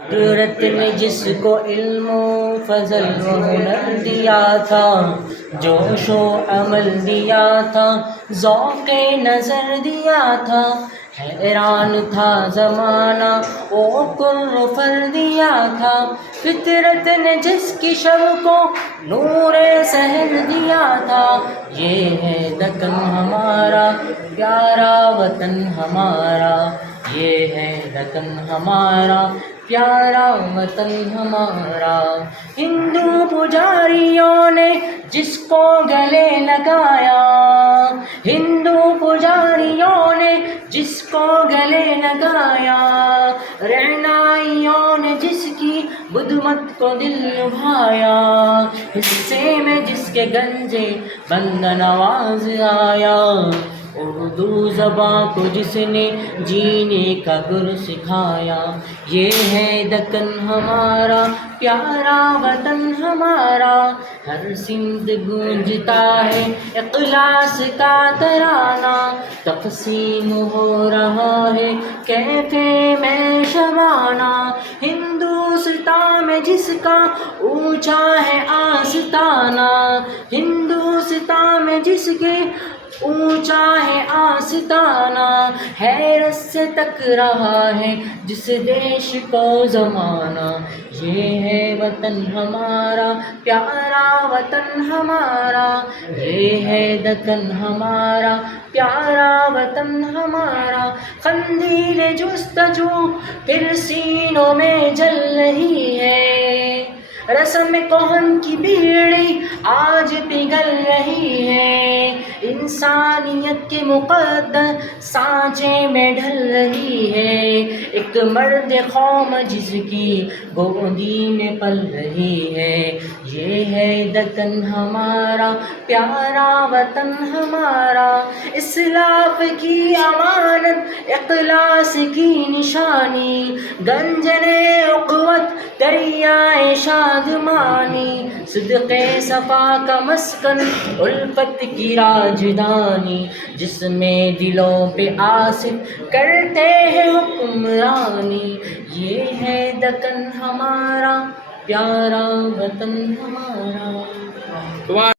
قدرت نے جس کو علم و فضل و ہنر دیا تھا، جوش و عمل دیا تھا، ذوق نظر دیا تھا، حیران تھا زمانہ وہ کر فر دیا تھا۔ فطرت نے جس کی شب کو نور سحر دیا تھا، یہ ہے دکن ہمارا پیارا وطن ہمارا، یہ ہے دکن ہمارا پیارا وطن ہمارا۔ ہندو پجاریوں نے جس کو گلے لگایا، ہندو پجاریوں نے جس کو گلے لگایا، رعنائیوں نے جس کی بدھ مت کو دل لبھایا، حصے میں جس کے گنجے بند نواز آیا، اردو زباں کو جس نے جینے کا گر سکھایا، یہ ہے دکن ہمارا پیارا وطن ہمارا۔ ہر سمت گونجتا ہے اخلاص کا ترانہ، تقسیم ہو رہا ہے کیفے میں شبانہ، ہندوستان میں جس کا اونچا ہے آستانہ، ہندوستان میں جس کے اونچا ہے آستانہ، حیرت سے تک رہا ہے جس دیش کو زمانہ، یہ ہے وطن ہمارا پیارا وطن ہمارا، یہ ہے دکن ہمارا پیارا وطن ہمارا۔ قندیل جستجو پھر سینوں میں جل رہی ہے، رسم کہن کی بیڑی آج پگھل رہی ہے، انسانیت کے مقدس سانچے میں ڈھل رہی ہے، ایک مرد قوم جس کی گودی میں پل رہی ہے، یہ ہے دکن ہمارا پیارا وطن ہمارا۔ اسلاف کی امانت اخلاص کی نشانی، گنجنے اخوت دریائے شادمانی، صدق صفا کا مسکن الفت کی راجدھانی، جس میں دلوں پہ آصف کرتے ہیں حکمرانی، یہ ہے دکن ہمارا پیارا وطن ہمارا۔